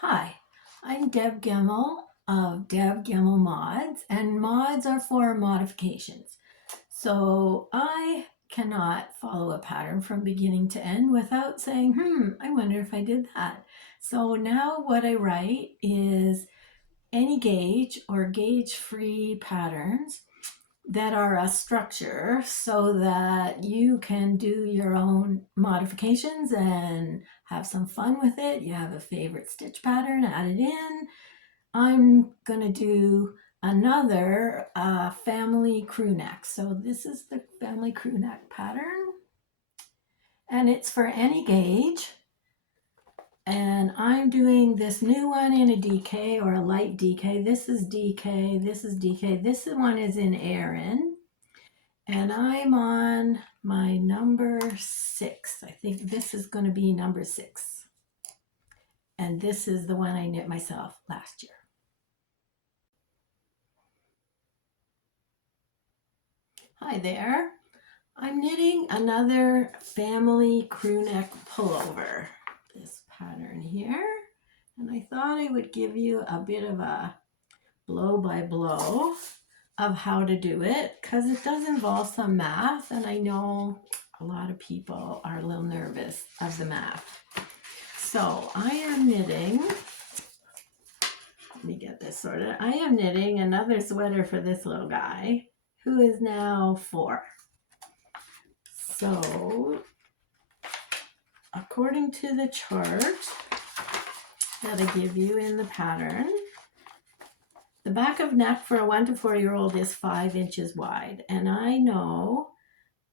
Hi, I'm Deb Gemmell of Deb Gemmell Mods, and mods are for modifications. So I cannot follow a pattern from beginning to end without saying, I wonder if I did that. So now what I write is any gauge or gauge-free patterns that are a structure so that you can do your own modifications and have some fun with it. You have a favorite stitch pattern, add it in. I'm going to do another family crew neck. So this is the family crew neck pattern, and it's for any gauge. And I'm doing this new one in a DK or a light DK. This is DK, this is DK. This one is in Aran. And I'm on my number 6. I think this is going to be number 6. And this is the one I knit myself last year. Hi there. I'm knitting another family crew neck pullover. This pattern here. And I thought I would give you a bit of a blow by blow of how to do it, because it does involve some math, and I know a lot of people are a little nervous of the math. So I am knitting, let me get this sorted. I am knitting another sweater for this little guy who is now 4. So according to the chart that I give you in the pattern, the back of neck for a 1 to 4-year-old is 5 inches wide. And I know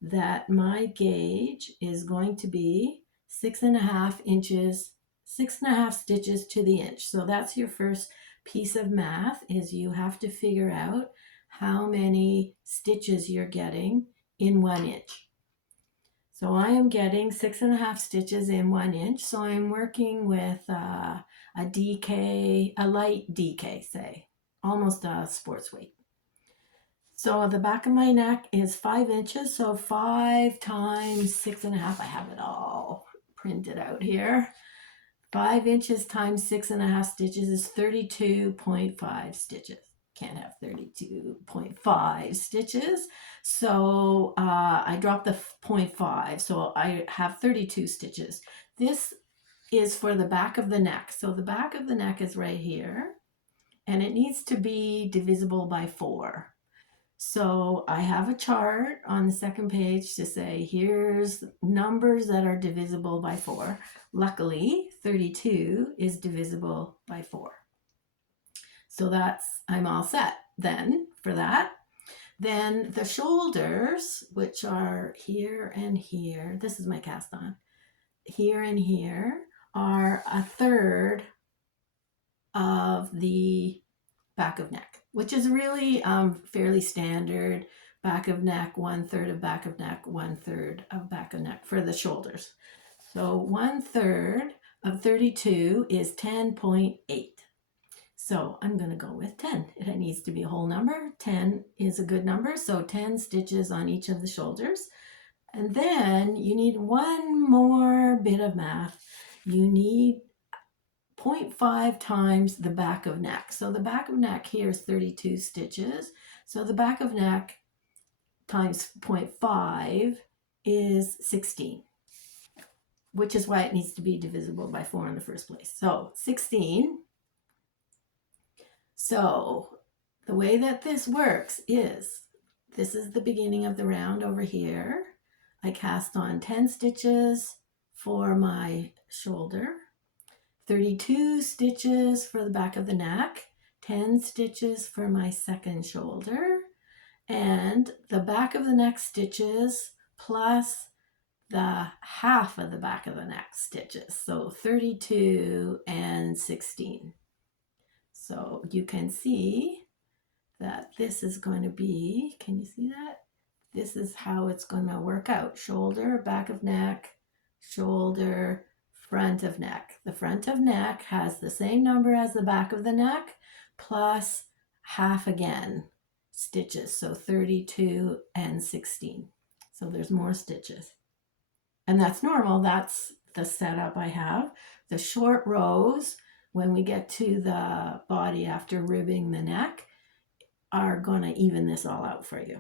that my gauge is going to be 6.5 inches, 6.5 stitches to the inch. So that's your first piece of math, is you have to figure out how many stitches you're getting in 1 inch. So I am getting 6.5 stitches in 1 inch. So I'm working with a DK, a light DK, say, almost a sports weight. So the back of my neck is 5 inches. So 5 times 6.5, I have it all printed out here. 5 inches times 6.5 stitches is 32.5 stitches. Can't have 32.5 stitches. So I dropped the 0.5. So I have 32 stitches. This is for the back of the neck. So the back of the neck is right here. And it needs to be divisible by 4. So I have a chart on the second page to say, here's numbers that are divisible by 4. Luckily, 32 is divisible by 4. So I'm all set then for that. Then the shoulders, which are here and here, this is my cast on, here and here, are a third of the back of neck, which is really fairly standard. Back of neck, 1/3 of back of neck, 1/3 of back of neck for the shoulders. So 1/3 of 32 is 10.8. So I'm going to go with 10. It needs to be a whole number. 10 is a good number. So 10 stitches on each of the shoulders. And then you need one more bit of math. You need 0.5 times the back of neck. So the back of neck here is 32 stitches. So the back of neck times 0.5 is 16, which is why it needs to be divisible by 4 in the first place. So 16. So the way that this works is, this is the beginning of the round over here. I cast on 10 stitches for my shoulder, 32 stitches for the back of the neck, 10 stitches for my second shoulder, and the back of the neck stitches plus the half of the back of the neck stitches. So 32 and 16. So you can see that this is going to be, can you see that? This is how it's going to work out. Shoulder, back of neck, shoulder, front of neck. The front of neck has the same number as the back of the neck plus half again stitches. So 32 and 16. So there's more stitches. And that's normal. That's the setup I have. The short rows when we get to the body after ribbing the neck are going to even this all out for you.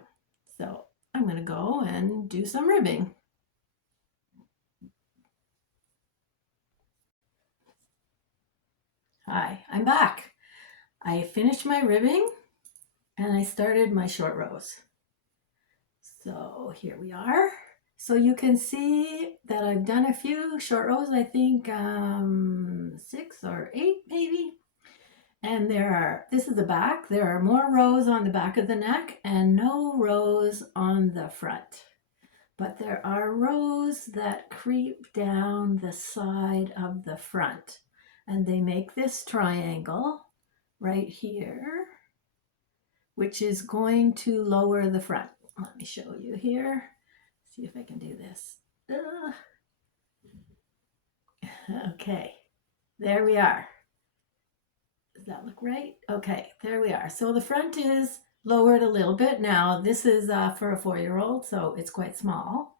So I'm going to go and do some ribbing. Hi, I'm back. I finished my ribbing and I started my short rows. So here we are. So you can see that I've done a few short rows, I think 6 or 8 maybe. And this is the back. There are more rows on the back of the neck and no rows on the front. But there are rows that creep down the side of the front. And they make this triangle right here, which is going to lower the front. Let me show you here. See if I can do this. Okay, there we are. Does that look right? Okay, there we are. So the front is lowered a little bit. Now this is for a 4-year-old, so it's quite small.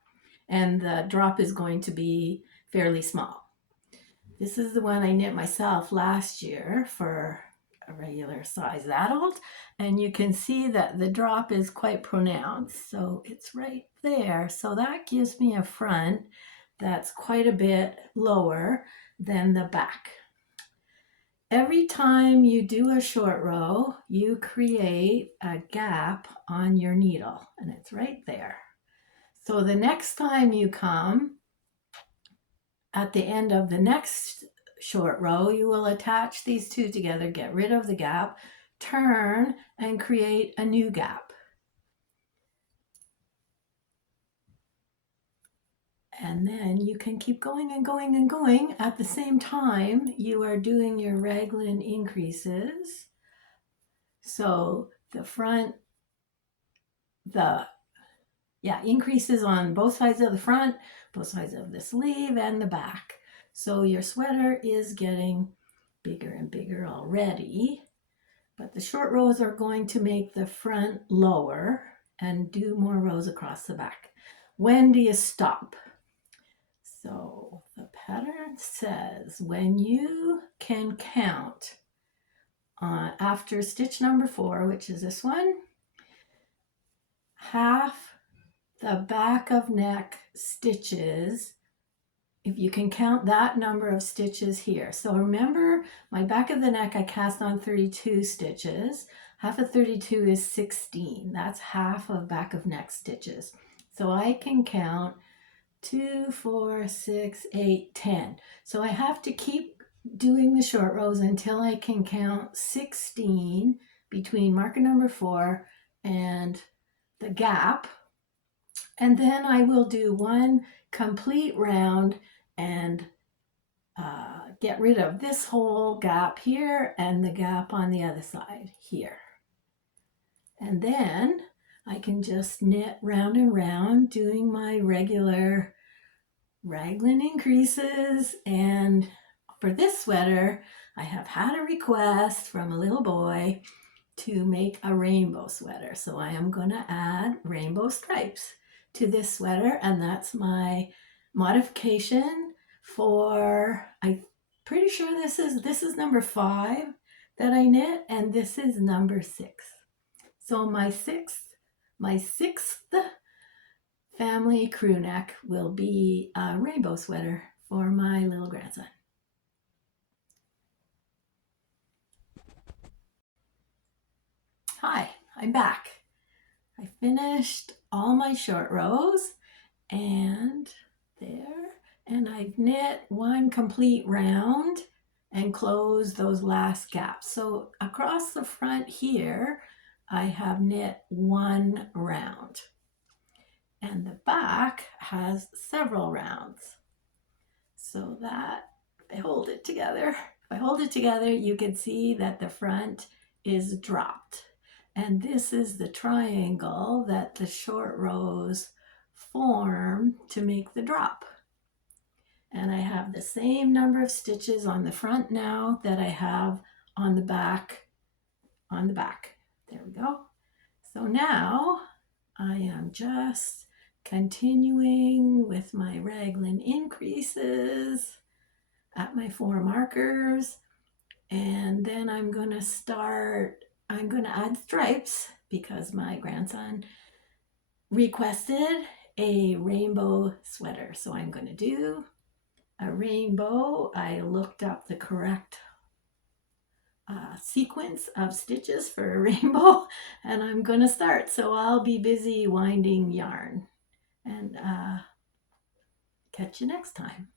And the drop is going to be fairly small. This is the one I knit myself last year for a regular size adult. And you can see that the drop is quite pronounced. So it's right there. So that gives me a front that's quite a bit lower than the back. Every time you do a short row, you create a gap on your needle, and it's right there. So the next time you come, at the end of the next short row, you will attach these two together, get rid of the gap, turn, and create a new gap. And then you can keep going and going and going. At the same time, you are doing your raglan increases. So the front, increases on both sides of the front, both sides of the sleeve, and the back. So your sweater is getting bigger and bigger already, but the short rows are going to make the front lower and do more rows across the back. When do you stop? So the pattern says when you can count after stitch number 4, which is this one, half the back of neck stitches, if you can count that number of stitches here. So remember, my back of the neck, I cast on 32 stitches. Half of 32 is 16. That's half of back of neck stitches. So I can count 2, 4, 6, 8, 10. So I have to keep doing the short rows until I can count 16 between marker number 4 and the gap. And then I will do one complete round and get rid of this whole gap here and the gap on the other side here. And then I can just knit round and round doing my regular raglan increases. And for this sweater, I have had a request from a little boy to make a rainbow sweater. So I am going to add rainbow stripes to this sweater, and that's my modification for, I'm pretty sure this is number 5 that I knit, and this is number 6. So my sixth family crew neck will be a rainbow sweater for my little grandson. Hi, I'm back. I finished all my short rows and I've knit one complete round and closed those last gaps. So across the front here, I have knit one round, and the back has several rounds. So that, if I hold it together, you can see that the front is dropped. And this is the triangle that the short rows form to make the drop. And I have the same number of stitches on the front now that I have on the back. There we go. So now I am just continuing with my raglan increases at my 4 markers. And then I'm going to add stripes because my grandson requested a rainbow sweater. So I'm going to do a rainbow. I looked up the correct sequence of stitches for a rainbow, and I'm going to start. So I'll be busy winding yarn, and catch you next time.